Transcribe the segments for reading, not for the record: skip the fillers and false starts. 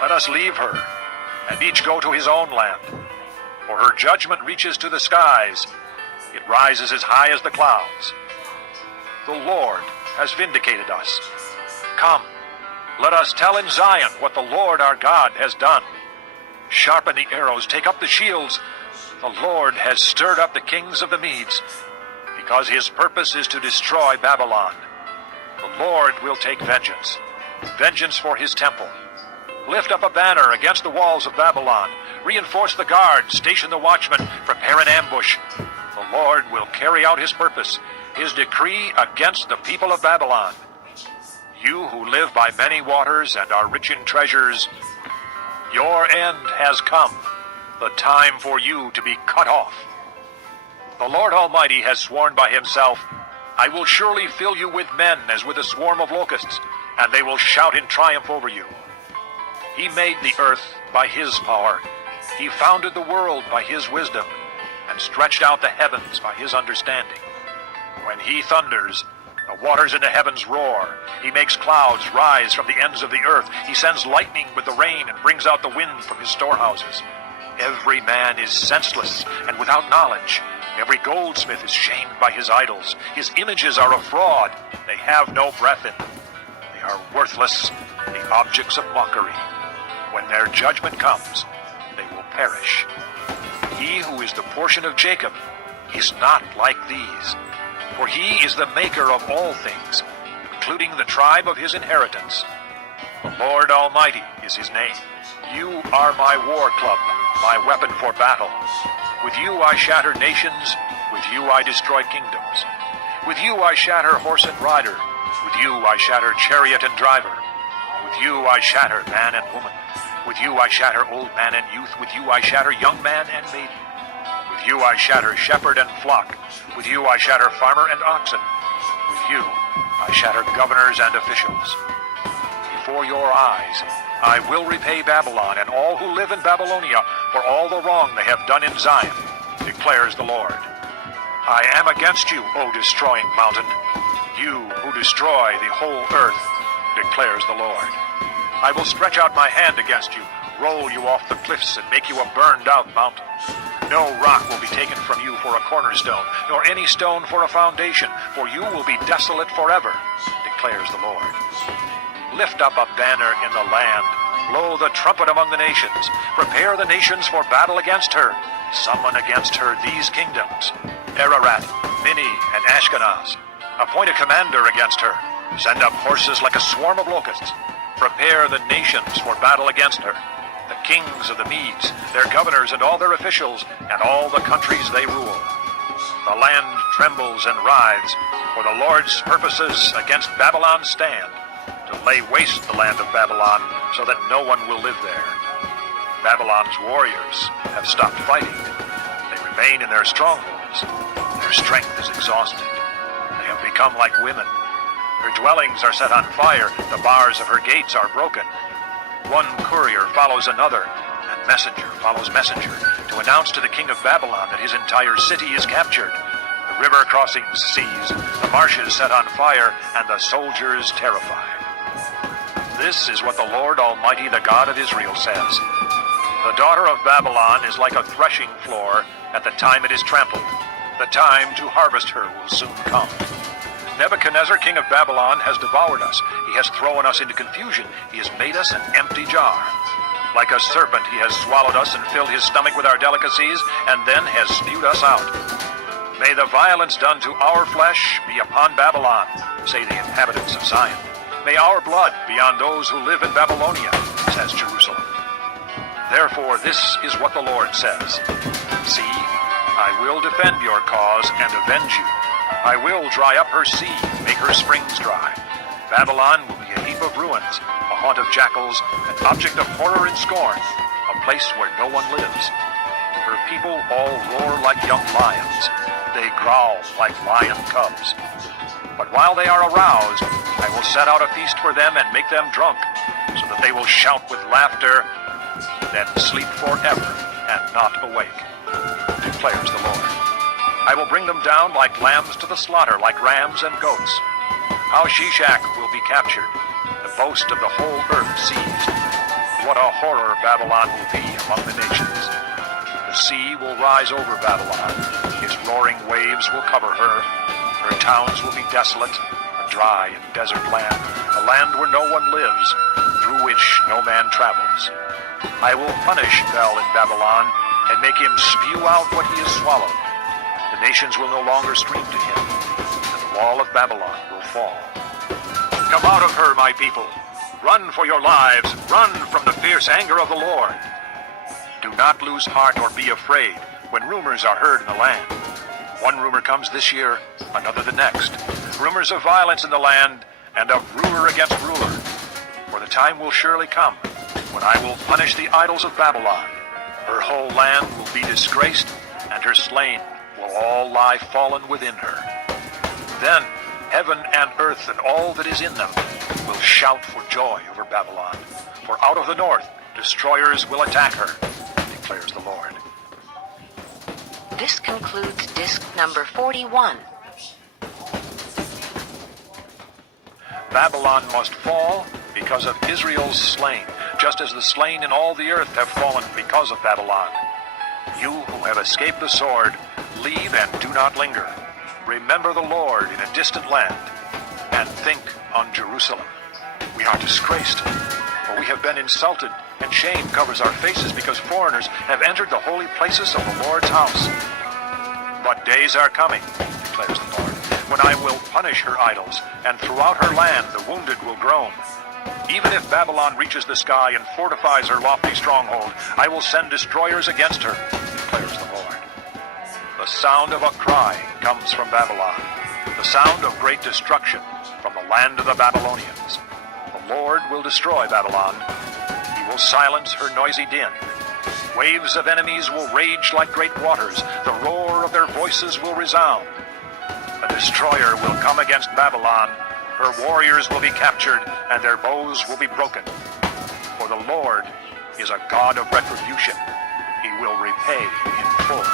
Let us leave her, and each go to his own land. For her judgment reaches to the skies. It rises as high as the clouds. The Lord has vindicated us. Come, let us tell in Zion what the Lord our God has done. Sharpen the arrows, take up the shields. The Lord has stirred up the kings of the Medes, because his purpose is to destroy Babylon. The Lord will take vengeance, vengeance for his temple. Lift up a banner against the walls of Babylon. Reinforce the guards, station the watchmen, prepare an ambush. The Lord will carry out his purpose, his decree against the people of Babylon. You who live by many waters and are rich in treasures, your end has come, the time for you to be cut off. The Lord Almighty has sworn by himself, I will surely fill you with men as with a swarm of locusts, and they will shout in triumph over you. He made the earth by his power. He founded the world by his wisdom, and stretched out the heavens by his understanding. When he thunders, the waters in the heavens roar. He makes clouds rise from the ends of the earth. He sends lightning with the rain and brings out the wind from his storehouses. Every man is senseless and without knowledge. Every goldsmith is shamed by his idols. His images are a fraud. They have no breath in them. They are worthless, the objects of mockery. When their judgment comes, they will perish. He who is the portion of Jacob is not like these, for he is the maker of all things, including the tribe of his inheritance. The Lord Almighty is his name. You are my war club, my weapon for battle. With you I shatter nations, with you I destroy kingdoms. With you I shatter horse and rider, with you I shatter chariot and driver. With you I shatter man and woman. With you I shatter old man and youth. With you I shatter young man and maiden. With you I shatter shepherd and flock. With you I shatter farmer and oxen. With you I shatter governors and officials. Before your eyes I will repay Babylon and all who live in Babylonia for all the wrong they have done in Zion, declares the Lord. I am against you, O destroying mountain, you who destroy the whole earth, declares the Lord. I will stretch out my hand against you, roll you off the cliffs, and make you a burned-out mountain. No rock will be taken from you for a cornerstone, nor any stone for a foundation, for you will be desolate forever, declares the Lord. Lift up a banner in the land, blow the trumpet among the nations, prepare the nations for battle against her, summon against her these kingdoms, Ararat, Minni, and Ashkenaz. Appoint a commander against her, send up horses like a swarm of locusts. Prepare the nations for battle against her, the kings of the Medes, their governors and all their officials, and all the countries they rule. The land trembles and writhes, for the Lord's purposes against Babylon stand, to lay waste the land of Babylon, so that no one will live there. Babylon's warriors have stopped fighting. They remain in their strongholds. Their strength is exhausted. They have become like women. Her dwellings are set on fire, the bars of her gates are broken. One courier follows another, and messenger follows messenger, to announce to the king of Babylon that his entire city is captured. The river crossings seized, the marshes set on fire, and the soldiers terrified. This is what the Lord Almighty, the God of Israel, says. The daughter of Babylon is like a threshing floor at the time it is trampled. The time to harvest her will soon come. Nebuchadnezzar, king of Babylon, has devoured us. He has thrown us into confusion. He has made us an empty jar. Like a serpent, he has swallowed us and filled his stomach with our delicacies, and then has spewed us out. May the violence done to our flesh be upon Babylon, say the inhabitants of Zion. May our blood be on those who live in Babylonia, says Jerusalem. Therefore, this is what the Lord says. See, I will defend your cause and avenge you. I will dry up her sea, make her springs dry. Babylon will be a heap of ruins, a haunt of jackals, an object of horror and scorn, a place where no one lives. Her people all roar like young lions. They growl like lion cubs. But while they are aroused, I will set out a feast for them and make them drunk, so that they will shout with laughter, then sleep forever and not awake, declares the Lord. I will bring them down like lambs to the slaughter, like rams and goats. How Shishak will be captured, the boast of the whole earth seized. What a horror Babylon will be among the nations. The sea will rise over Babylon. Its roaring waves will cover her. Her towns will be desolate, a dry and desert land, a land where no one lives, through which no man travels. I will punish Bel in Babylon and make him spew out what he has swallowed. The nations will no longer stream to him, and the wall of Babylon will fall. Come out of her, my people. Run for your lives. Run from the fierce anger of the Lord. Do not lose heart or be afraid when rumors are heard in the land. One rumor comes this year, another the next. Rumors of violence in the land and of ruler against ruler. For the time will surely come when I will punish the idols of Babylon. Her whole land will be disgraced, and her slain will all lie fallen within her. Then heaven and earth and all that is in them will shout for joy over Babylon. For out of the north destroyers will attack her, declares the Lord. This concludes disc number 41. Babylon must fall because of Israel's slain, just as the slain in all the earth have fallen because of Babylon. You who have escaped the sword, leave and do not linger. Remember the Lord in a distant land, and think on Jerusalem. We are disgraced, for we have been insulted, and shame covers our faces because foreigners have entered the holy places of the Lord's house. But days are coming, declares the Lord, when I will punish her idols, and throughout her land the wounded will groan. Even if Babylon reaches the sky and fortifies her lofty stronghold, I will send destroyers against her, declares the Lord. The sound of a cry comes from Babylon, the sound of great destruction from the land of the Babylonians. The Lord will destroy Babylon. He will silence her noisy din. Waves of enemies will rage like great waters. The roar of their voices will resound. A destroyer will come against Babylon. Her warriors will be captured, and their bows will be broken. For the Lord is a God of retribution. He will repay in full.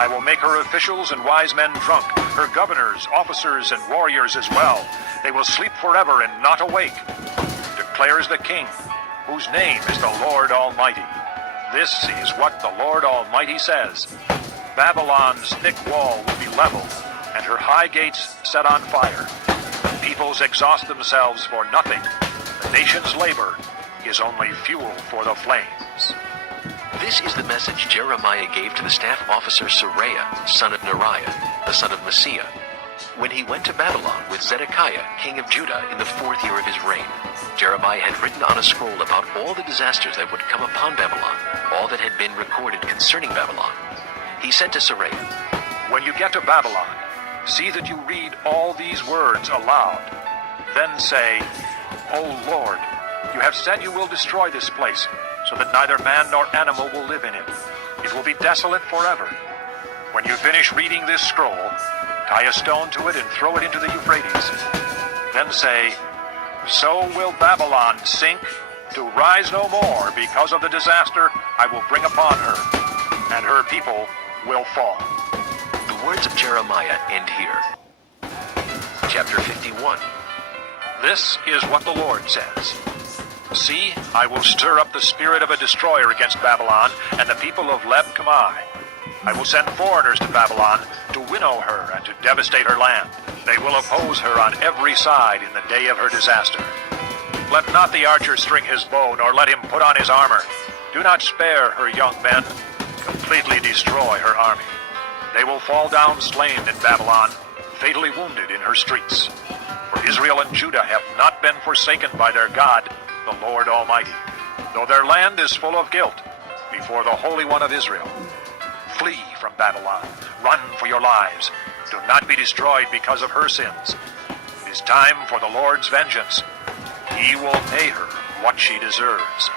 I will make her officials and wise men drunk, her governors, officers, and warriors as well. They will sleep forever and not awake, declares the King, whose name is the Lord Almighty. This is what the Lord Almighty says. Babylon's thick wall will be leveled, and her high gates set on fire. The peoples exhaust themselves for nothing. The nation's labor is only fuel for the flames. This is the message Jeremiah gave to the staff officer Seraiah, son of Neriah, the son of Messiah, when he went to Babylon with Zedekiah, king of Judah, in the 4th year of his reign. Jeremiah had written on a scroll about all the disasters that would come upon Babylon, all that had been recorded concerning Babylon. He said to Seraiah, When you get to Babylon, see that you read all these words aloud. Then say, O Lord, you have said you will destroy this place, so that neither man nor animal will live in it. It will be desolate forever. When you finish reading this scroll, tie a stone to it and throw it into the Euphrates. Then say, So will Babylon sink, to rise no more because of the disaster I will bring upon her, and her people will fall. The words of Jeremiah end here. Chapter 51. This is what the Lord says. See, I will stir up the spirit of a destroyer against Babylon and the people of Leb-Kamai. I will send foreigners to Babylon to winnow her and to devastate her land. They will oppose her on every side in the day of her disaster. Let not the archer string his bow, nor let him put on his armor. Do not spare her young men. Completely destroy her army. They will fall down slain in Babylon, fatally wounded in her streets. For Israel and Judah have not been forsaken by their God, the Lord Almighty, though their land is full of guilt before the Holy One of Israel. Flee from Babylon. Run for your lives. Do not be destroyed because of her sins. It is time for the Lord's vengeance. He will pay her what she deserves.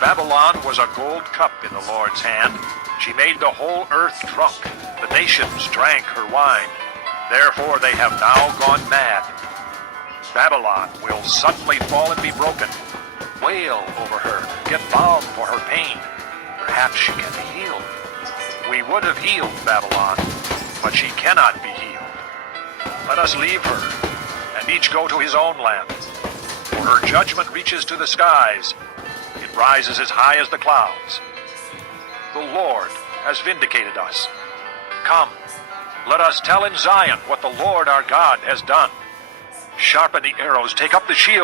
Babylon was a gold cup in the Lord's hand. She made the whole earth drunk. The nations drank her wine. Therefore they have now gone mad. Babylon will suddenly fall and be broken. Wail over her. Get balm for her pain. Perhaps she can be healed. We would have healed Babylon, but she cannot be healed. Let us leave her, and each go to his own land. For her judgment reaches to the skies. It It rises as high as the clouds. The Lord has vindicated us. Come, let us tell in Zion what the Lord our God has done. Sharpen the arrows, take up the shield.